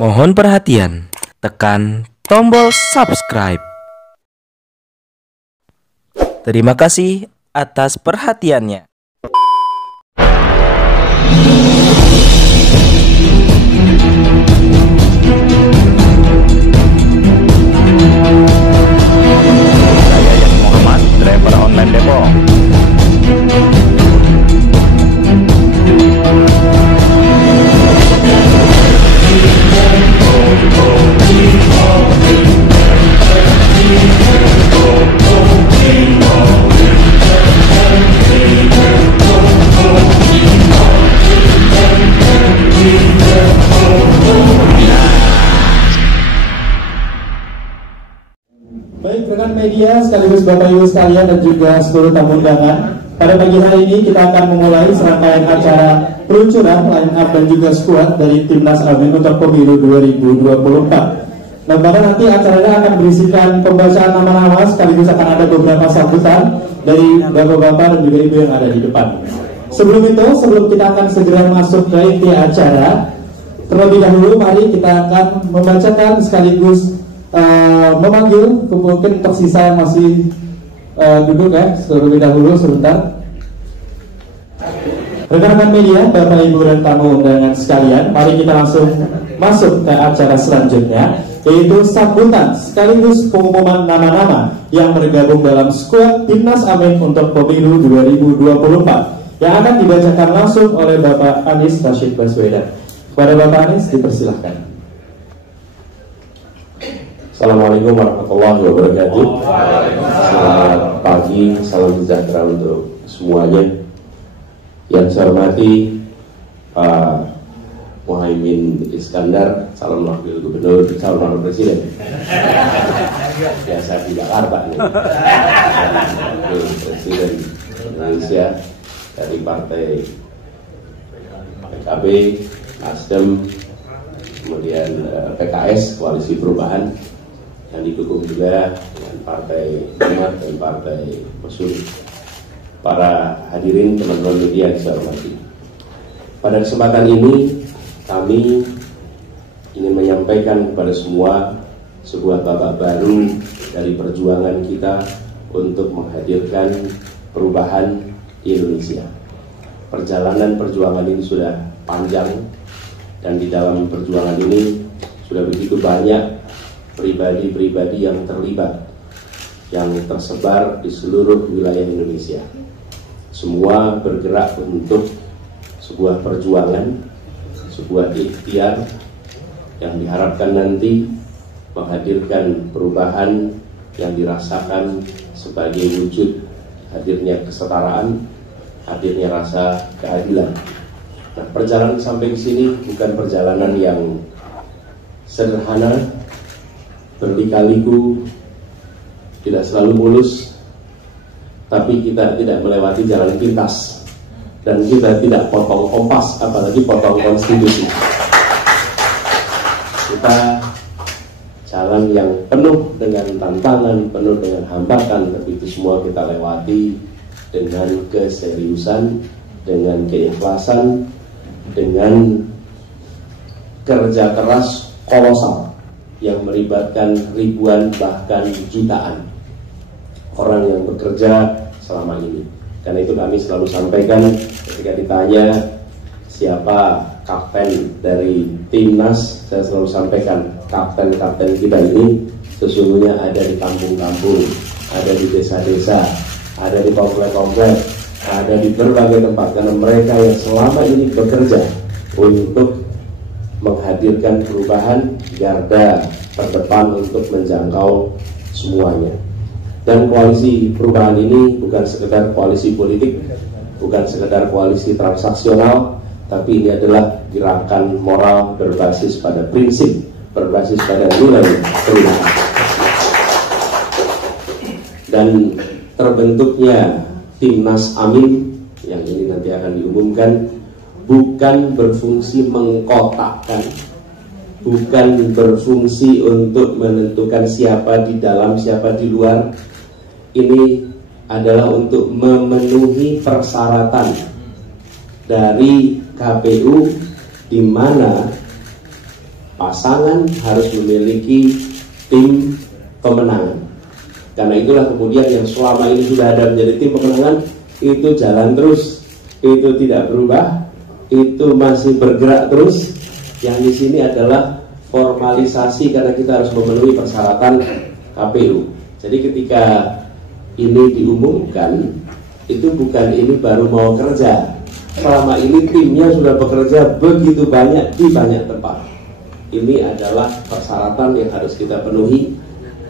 Mohon perhatian, tekan tombol subscribe. Terima kasih atas perhatiannya. Saya Yasin Muhammad, driver online Depok. Baik rekan media sekaligus Bapak Ibu sekalian dan juga seluruh tamu undangan, pada pagi hari ini kita akan memulai serangkaian acara peluncuran line up dan juga skuad dari Timnas Amin untuk Pemilu 2024. Nah, pada nanti acaranya akan berisikan pembacaan nama-nama sekaligus akan ada beberapa sambutan dari bapak-bapak dan juga ibu yang ada di depan. Sebelum kita akan segera masuk ke inti acara, terlebih dahulu mari kita akan membacakan sekaligus memanggil, mungkin tersisa yang masih duduk ya, terlebih dahulu sebentar. Rekan-rekan media, Bapak Ibu dan tamu undangan sekalian, mari kita langsung masuk ke acara selanjutnya, yaitu sambutan sekaligus pengumuman nama-nama yang bergabung dalam skuad Timnas Amin untuk Pemilu 2024 yang akan dibacakan langsung oleh Bapak Anies Rashid Baswedan. Kepada Bapak Anies dipersilahkan. Assalamualaikum warahmatullahi wabarakatuh. Selamat pagi, salam sejahtera untuk semuanya. Yang saya hormati Pak Muhaimin Iskandar, calon wakil gubernur, calon wakil presiden. Biasa di Jakarta nih. Wakil presiden Indonesia dari partai PKB, Nasdem, kemudian PKS, Koalisi Perubahan, yang didukung juga dengan Partai Umat dan Partai Mesum. Para hadirin teman-teman media yang saya hormati, pada kesempatan ini kami ingin menyampaikan kepada semua sebuah babak baru dari perjuangan kita untuk menghadirkan perubahan di Indonesia. Perjalanan perjuangan ini sudah panjang, dan di dalam perjuangan ini sudah begitu banyak pribadi-pribadi yang terlibat, yang tersebar di seluruh wilayah Indonesia. Semua bergerak untuk sebuah perjuangan, sebuah ikhtiar yang diharapkan nanti menghadirkan perubahan yang dirasakan sebagai wujud hadirnya kesetaraan, hadirnya rasa keadilan. Nah, perjalanan sampai ke sini bukan perjalanan yang sederhana, berliku-liku, tidak selalu mulus, tapi kita tidak melewati jalan pintas, dan kita tidak potong kompas, apalagi potong konstitusi. Kita jalan yang penuh dengan tantangan, penuh dengan hambatan, tapi itu semua kita lewati dengan keseriusan, dengan keikhlasan, dengan kerja keras kolosal yang melibatkan ribuan bahkan jutaan orang yang bekerja selama ini. Karena itu kami selalu sampaikan ketika ditanya siapa kapten dari Timnas, saya selalu sampaikan kapten-kapten kita ini sesungguhnya ada di kampung-kampung, ada di desa-desa, ada di komplek-komplek, ada di berbagai tempat, karena mereka yang selama ini bekerja untuk menghadirkan perubahan, garda terdepan untuk menjangkau semuanya. Dan koalisi perubahan ini bukan sekedar koalisi politik, bukan sekedar koalisi transaksional, tapi ini adalah gerakan moral berbasis pada prinsip, berbasis pada nilai perubahan. Dan terbentuknya Timnas Amin yang ini nanti akan diumumkan bukan berfungsi mengkotakkan, bukan berfungsi untuk menentukan siapa di dalam, siapa di luar. Ini adalah untuk memenuhi persyaratan dari KPU, di mana pasangan harus memiliki tim pemenangan. Karena itulah kemudian yang selama ini sudah ada menjadi tim pemenangan itu jalan terus, itu tidak berubah, itu masih bergerak terus. Yang di sini adalah formalisasi karena kita harus memenuhi persyaratan KPU. Jadi ketika ini diumumkan, itu bukan ini baru mau kerja. Selama ini timnya sudah bekerja begitu banyak di banyak tempat. Ini adalah persyaratan yang harus kita penuhi.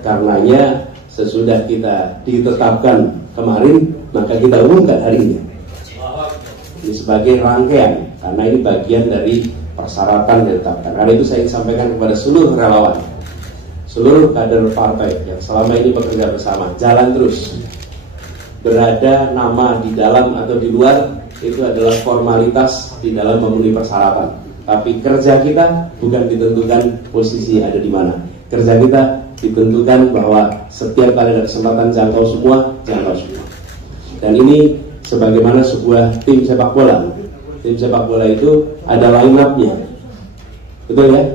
Karenanya sesudah kita ditetapkan kemarin, maka kita umumkan hari ini. Ini sebagai rangkaian, karena ini bagian dari persyaratan yang ditetapkan. Karena itu saya ingin sampaikan kepada seluruh relawan, seluruh kader partai yang selama ini bekerja bersama, jalan terus. Berada nama di dalam atau di luar itu adalah formalitas di dalam memenuhi persyaratan. Tapi kerja kita bukan ditentukan posisi ada di mana. Kerja kita ditentukan bahwa setiap kali ada kesempatan jangkau semua. Dan ini sebagaimana sebuah tim sepak bola. Tim sepak bola itu ada line up-nya. Betul ya?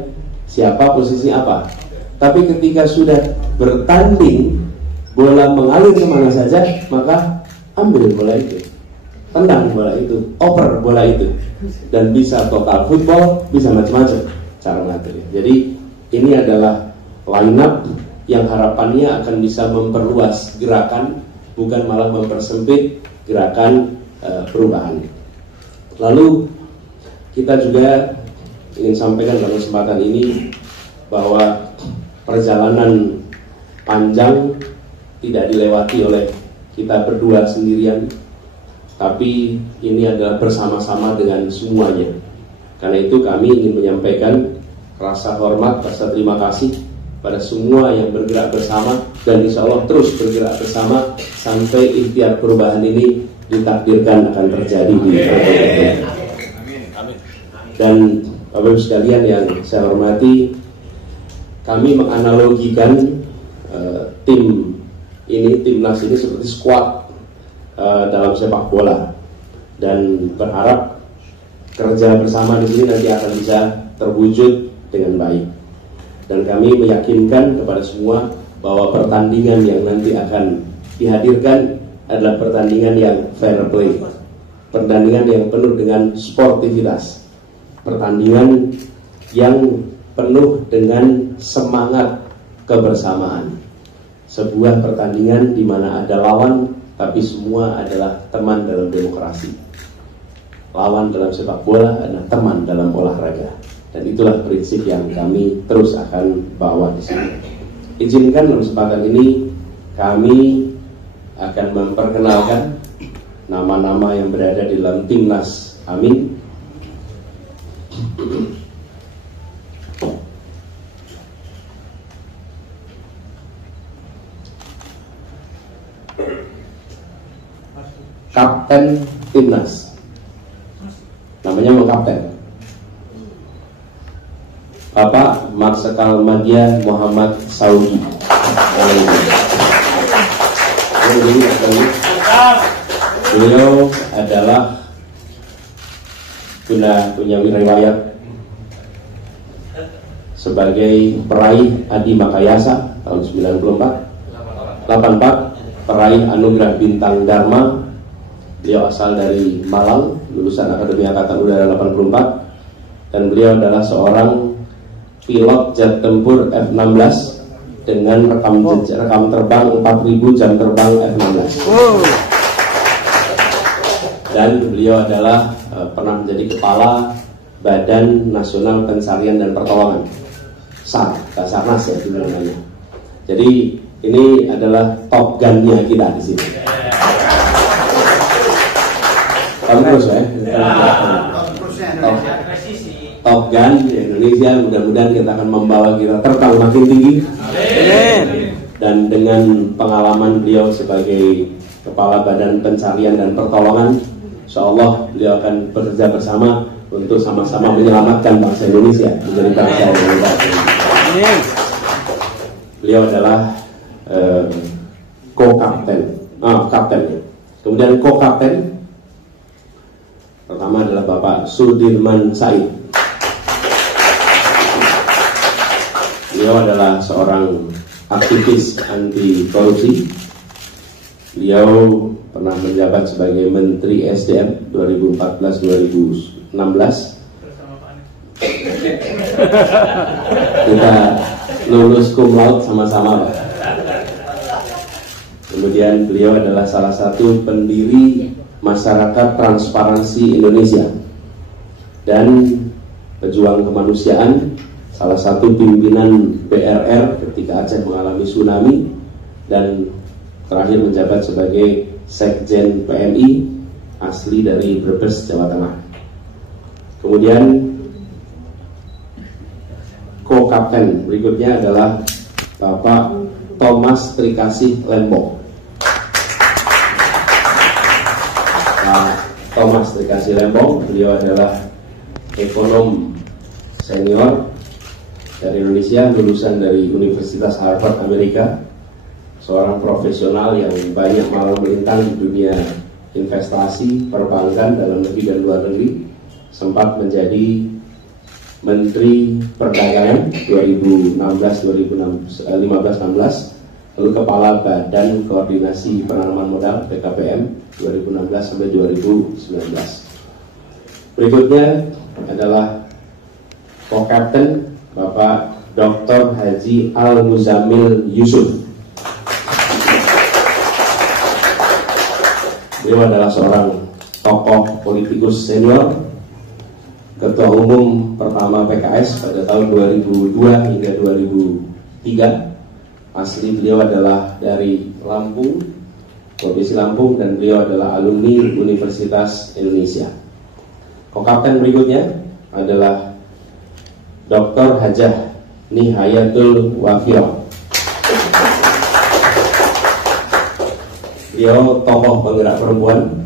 Siapa posisi apa? Tapi ketika sudah bertanding, bola mengalir kemana saja, maka ambil bola itu, tendang bola itu, oper bola itu. Dan bisa total football, bisa macam-macam cara mengaturnya. Jadi ini adalah line up yang harapannya akan bisa memperluas gerakan, bukan malah mempersempit gerakan perubahan. Lalu kita juga ingin sampaikan dalam kesempatan ini bahwa perjalanan panjang tidak dilewati oleh kita berdua sendirian, tapi ini adalah bersama-sama dengan semuanya. Karena itu kami ingin menyampaikan rasa hormat, rasa terima kasih pada semua yang bergerak bersama, dan insya Allah terus bergerak bersama sampai ikhtiar perubahan ini ditakdirkan akan terjadi di Probolinggo. Dan Bapak Ibu sekalian yang saya hormati, kami menganalogikan tim ini, timnas ini seperti skuad dalam sepak bola, dan berharap kerja bersama di sini nanti akan bisa terwujud dengan baik. Dan kami meyakinkan kepada semua bahwa pertandingan yang nanti akan dihadirkan adalah pertandingan yang fair play, pertandingan yang penuh dengan sportivitas, pertandingan yang penuh dengan semangat kebersamaan. Sebuah pertandingan di mana ada lawan, tapi semua adalah teman dalam demokrasi. Lawan dalam sepak bola adalah teman dalam olahraga. Dan itulah prinsip yang kami terus akan bawa di sini. Izinkan dalam kesempatan ini kami akan memperkenalkan nama-nama yang berada di dalam timnas Amin. Kapten timnas, namanya kapten, Bapak Marsikal Madya Muhammad Saudi. Beliau adalah punya riwayat sebagai peraih Adi Makayasa tahun 84, peraih Anugerah Bintang Dharma. Beliau asal dari Malang, lulusan Akademi Angkatan Udara 84, dan beliau adalah seorang pilot jet tempur F-16 dengan rekam terbang 4.000 jam terbang F-16. Dan beliau adalah pernah menjadi kepala Badan Nasional Pencarian dan Pertolongan, SAR, Basarnas ya dulu namanya. Jadi ini adalah top gun-nya kita di sini. Terus ya, top gun di Indonesia. Mudah-mudahan kita akan membawa kita terbang makin tinggi. Dan dengan pengalaman beliau sebagai kepala Badan Pencarian dan Pertolongan, insya Allah beliau akan bekerja bersama untuk sama-sama menyelamatkan bangsa Indonesia menjadi bangsa yang lebih baik. Beliau adalah kapten. Kemudian co-kapten pertama adalah Bapak Sudirman Said. Beliau adalah seorang aktivis anti korupsi. Beliau pernah menjabat sebagai Menteri SDM 2014-2016. Kita lulus cum laude sama-sama, Pak. Kemudian beliau adalah salah satu pendiri Masyarakat Transparansi Indonesia dan pejuang kemanusiaan, salah satu pimpinan BRR ketika Aceh mengalami tsunami, dan terakhir menjabat sebagai Sekjen PMI asli dari Brebes, Jawa Tengah. Kemudian Co-Kapten berikutnya adalah Bapak Thomas Trikasih Lembong. Pak Thomas Trikasih Lembong, beliau adalah ekonom senior dari Indonesia, lulusan dari Universitas Harvard Amerika, seorang profesional yang banyak malang melintang di dunia investasi, perbankan dalam negeri dan luar negeri, sempat menjadi Menteri Perdagangan 2015-16, lalu Kepala Badan Koordinasi Penanaman Modal BKPM 2016 sampai 2019. Berikutnya adalah Co-Kapten Bapak Dr. Haji Al-Muzamil Yusuf. Beliau adalah seorang tokoh politikus senior, Ketua Umum pertama PKS pada tahun 2002 hingga 2003. Asli beliau adalah dari Lampung, Provinsi Lampung, dan beliau adalah alumni Universitas Indonesia. Co-Kapten berikutnya adalah Dr. Hajah Nihayatul Wafiyah. Beliau tokoh penggerak perempuan,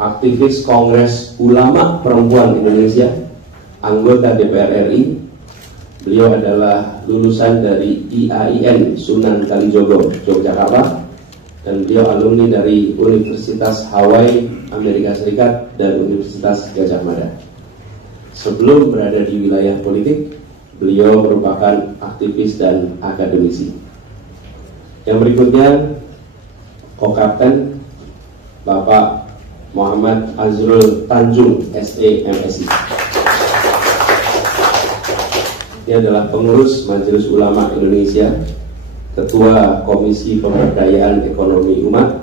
aktivis Kongres Ulama Perempuan Indonesia, anggota DPR RI. Beliau adalah lulusan dari IAIN Sunan Kalijogo, Yogyakarta, dan beliau alumni dari Universitas Hawaii, Amerika Serikat, dan Universitas Gajah Mada. Sebelum berada di wilayah politik, beliau merupakan aktivis dan akademisi. Yang berikutnya, Co-Kapten Bapak Muhammad Azrul Tanjung, SE MSI. Dia adalah pengurus Majelis Ulama Indonesia, Ketua Komisi Pemberdayaan Ekonomi Umat.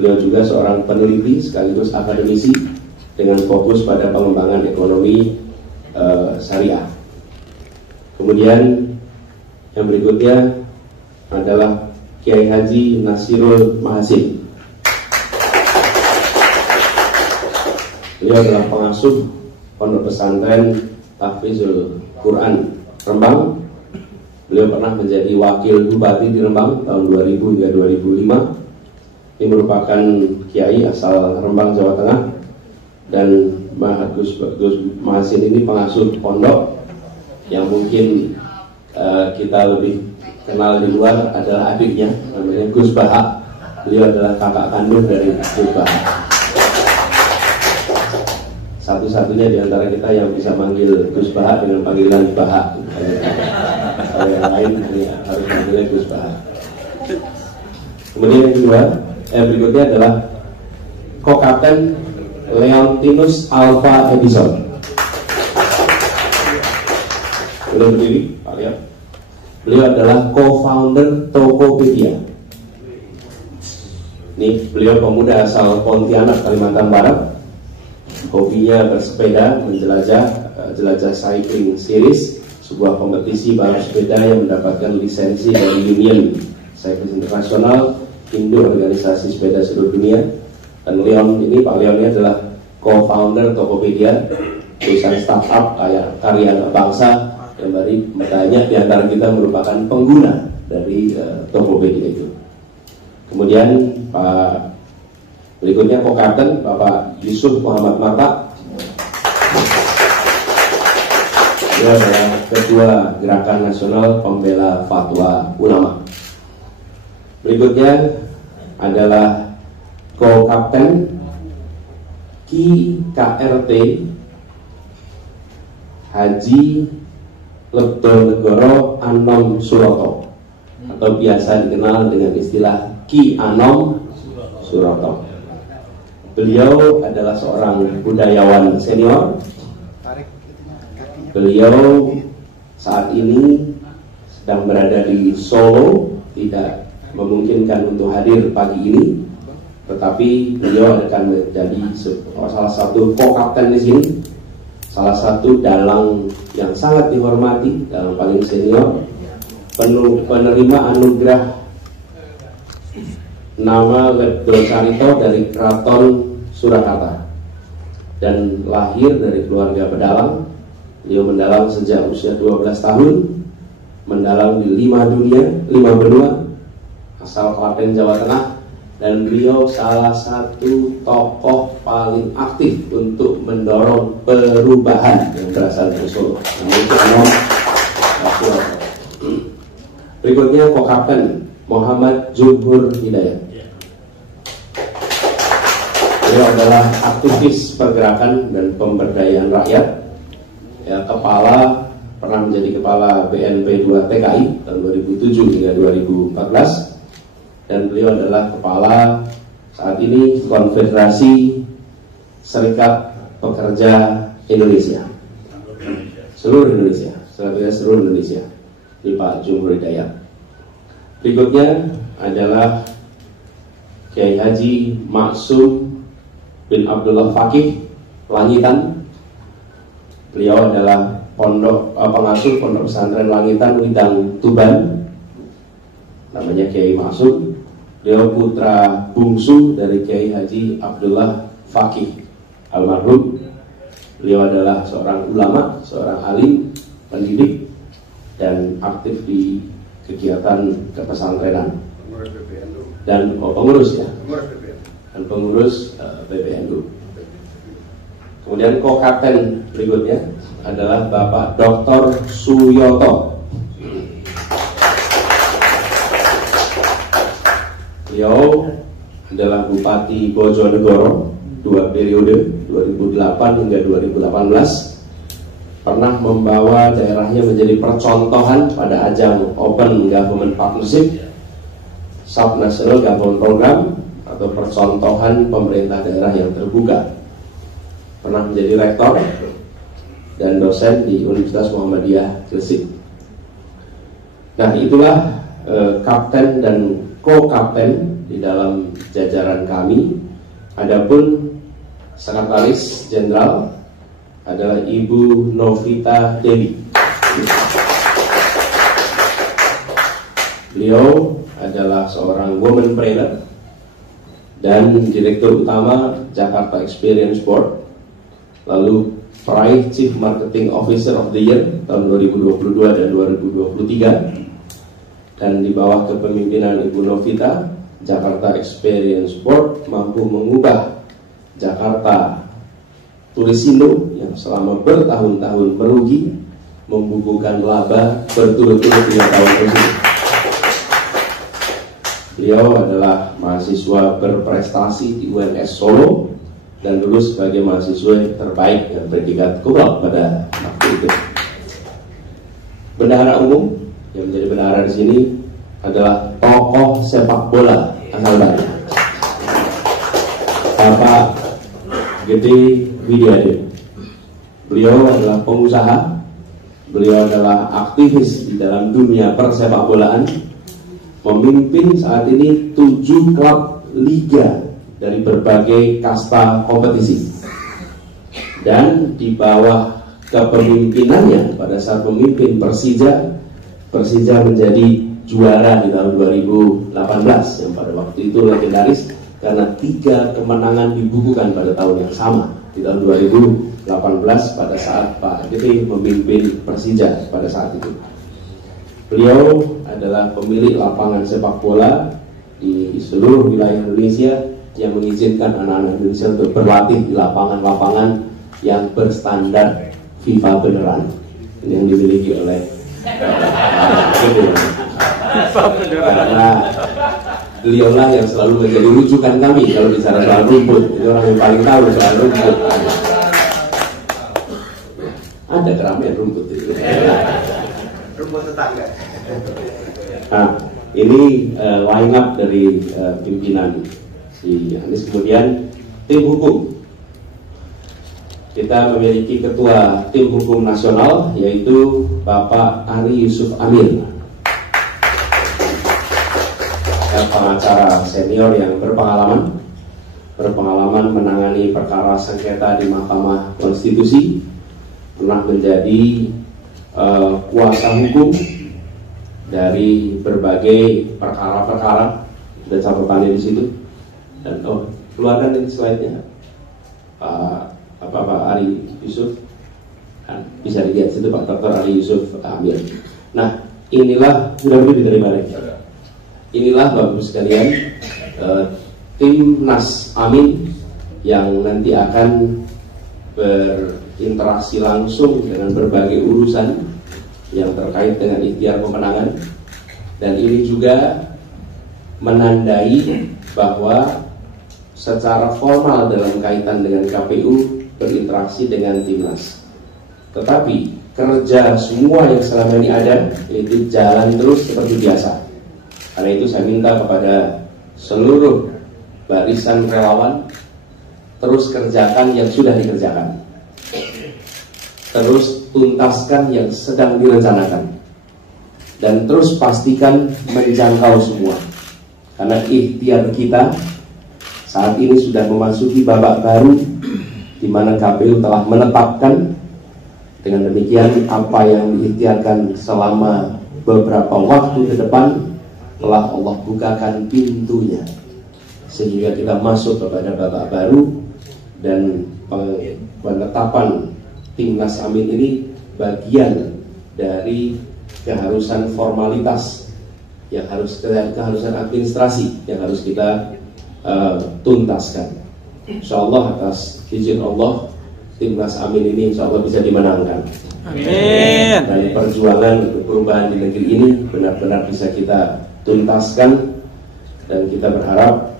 Beliau juga seorang peneliti sekaligus akademisi dengan fokus pada pengembangan ekonomi syariah. Kemudian yang berikutnya adalah Kiai Haji Nasirul Mahasin. Beliau adalah pengasuh Pondok Pesantren Tahfizul Quran Rembang. Beliau pernah menjadi wakil bupati di Rembang tahun 2000 hingga 2005. Ini merupakan kiai asal Rembang, Jawa Tengah, dan Gus Mahasin ini pengasuh pondok yang mungkin kita lebih kenal di luar adalah adiknya, namanya Gus Bahak. Beliau adalah kakak kandung dari Gus Bahak. Satu-satunya di antara kita yang bisa manggil Gus Bahak dengan panggilan Bahak. Kalau yang lain harus manggilnya Gus Bahak. Kemudian yang kedua, berikutnya adalah Co-Kapten Leontinus Alva Edison. Beliau berdiri, Pak Leon. Beliau adalah co-founder Tokopedia. Ini beliau pemuda asal Pontianak, Kalimantan Barat. Hobinya bersepeda, jelajah cycling series, sebuah kompetisi balap sepeda yang mendapatkan lisensi dari Union Cycling Internasional, Indo organisasi sepeda seluruh dunia. Dan Leon ini, Pak Leon ini adalah co-founder Tokopedia, perusahaan startup karya anak bangsa yang banyak di antara kita merupakan pengguna dari Tokopedia itu. Kemudian Pak berikutnya Co-Kapten Bapak Yusuf Muhammad Marta. Dia adalah Ketua Gerakan Nasional Pembela Fatwa Ulama. Berikutnya adalah Co-Kapten KRT Haji Lebtonegoro Anom Suroto, atau biasa dikenal dengan istilah Ki Anom Suroto. Beliau adalah seorang budayawan senior. Beliau saat ini sedang berada di Solo, tidak memungkinkan untuk hadir pagi ini, tetapi beliau akan menjadi salah satu co-kapten di sini, salah satu dalang yang sangat dihormati, dalang paling senior, penerima anugerah nama Letdo Carito dari Keraton Surakarta, dan lahir dari keluarga pedalang. Beliau mendalang sejak usia 12 tahun, mendalang di 5 benua, asal Klaten, Jawa Tengah, dan beliau salah satu tokoh paling aktif untuk mendorong perubahan yang berasal dari Solo. Berikutnya Ko-Kapten Muhammad Jumhur Hidayat. Beliau adalah aktivis pergerakan dan pemberdayaan rakyat, ya, pernah menjadi kepala BNP 2 TKI tahun 2007 hingga 2014, dan beliau adalah kepala saat ini Konfederasi Serikat Pekerja Indonesia, seluruh Indonesia, seluruh Indonesia. Ini Pak Jumhur Hidayat. Berikutnya adalah Kiai Haji Maksum bin Abdullah Fakih Langitan. Beliau adalah pengasuh Pondok Pesantren Langitan Widang Tuban, namanya Kiai Maksum. Beliau putra bungsu dari Kiai Haji Abdullah Fakih almarhum. Beliau adalah seorang ulama, seorang alim, pendidik, dan aktif di kegiatan kepesantrenan dan pengurus PBNU. Kemudian Ko-Kapten berikutnya adalah Bapak Dr. Suyoto. Beliau adalah Bupati Bojonegoro 2 periode 2008 hingga 2018. Pernah membawa daerahnya menjadi percontohan pada ajang Open Government Partnership, Subnational Government Program, atau percontohan pemerintah daerah yang terbuka. Pernah menjadi rektor dan dosen di Universitas Muhammadiyah Gresik. Nah, itulah kapten dan ko-kapten di dalam jajaran kami. Adapun sekretaris jenderal adalah Ibu Novita Dewi. Beliau adalah seorang womanpreneur dan direktur utama Jakarta Experience Board, lalu peraih Chief Marketing Officer of the Year tahun 2022 dan 2023. Dan di bawah kepemimpinan Ibu Novita, Jakarta Experience Board mampu mengubah Jakarta Turisindo yang selama bertahun-tahun merugi, membukukan laba berturut-turut 3 tahun tersebut. Beliau adalah mahasiswa berprestasi di UNS Solo dan lulus sebagai mahasiswa terbaik dan predikat cum laude pada waktu itu. Bendahara umum yang menjadi bendahara di sini adalah tokoh sepak bola asal Bali, Bapak Gede Widiade. Beliau adalah pengusaha, beliau adalah aktivis di dalam dunia persepak bolaan, memimpin saat ini 7 klub liga dari berbagai kasta kompetisi. Dan di bawah kepemimpinannya pada saat memimpin Persija menjadi juara di tahun 2018 yang pada waktu itu legendaris karena 3 kemenangan dibukukan pada tahun yang sama di tahun 2018 pada saat Pak Gede memimpin Persija pada saat itu. Beliau adalah pemilik lapangan sepak bola di seluruh wilayah Indonesia yang mengizinkan anak-anak Indonesia untuk berlatih di lapangan-lapangan yang berstandar FIFA beneran yang dimiliki oleh karena beliaulah yang selalu menjadi rujukan kami kalau bicara soal rumput. Itu orang yang paling tahu soal rumput. Ada keramaian rumput itu. Rumput tetangga. Nah, ini line up dari pimpinan si Anies. Kemudian tim hukum. Kita memiliki ketua tim hukum nasional yaitu Bapak Ari Yusuf Amir, pengacara senior yang berpengalaman menangani perkara sengketa di Mahkamah Konstitusi, pernah menjadi kuasa hukum dari berbagai perkara-perkara. Ada catatannya di situ. Dan keluarkan ini slide-nya, Pak Ari Yusuf. Nah, bisa dilihat situ Pak Dr. Ari Yusuf Amir. Nah, inilah sudah lebih dari mana? Inilah Bapak sekalian Timnas Amin yang nanti akan berinteraksi langsung dengan berbagai urusan yang terkait dengan ikhtiar pemenangan, dan ini juga menandai bahwa secara formal dalam kaitan dengan KPU berinteraksi dengan Timnas, tetapi kerja semua yang selama ini ada itu jalan terus seperti biasa. Karena itu saya minta kepada seluruh barisan relawan terus kerjakan yang sudah dikerjakan, terus tuntaskan yang sedang direncanakan, dan terus pastikan menjangkau semua. Karena ikhtiar kita saat ini sudah memasuki babak baru di mana KPU telah menetapkan. Dengan demikian apa yang diikhtiarkan selama beberapa waktu ke depan telah Allah bukakan pintunya, sehingga kita masuk kepada babak baru. Dan penetapan Timnas Amin ini bagian dari keharusan formalitas yang keharusan administrasi yang harus kita tuntaskan. Insyaallah atas izin Allah Timnas Amin ini insyaallah bisa dimenangkan. Amin. Dan perjuangan untuk perubahan di negeri ini benar-benar bisa kita tuntaskan, dan kita berharap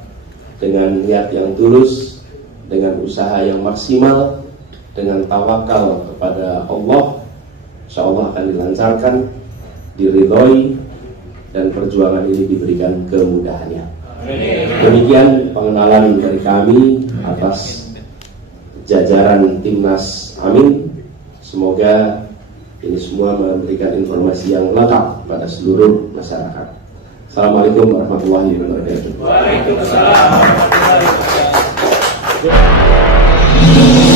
dengan niat yang tulus, dengan usaha yang maksimal, dengan tawakal kepada Allah, insyaallah akan dilancarkan, diridhoi, dan perjuangan ini diberikan kemudahannya. Demikian pengenalan dari kami atas jajaran Timnas Amin. Semoga ini semua memberikan informasi yang lengkap pada seluruh masyarakat. Assalamualaikum warahmatullahi wabarakatuh. Waalaikumsalam warahmatullahi wabarakatuh.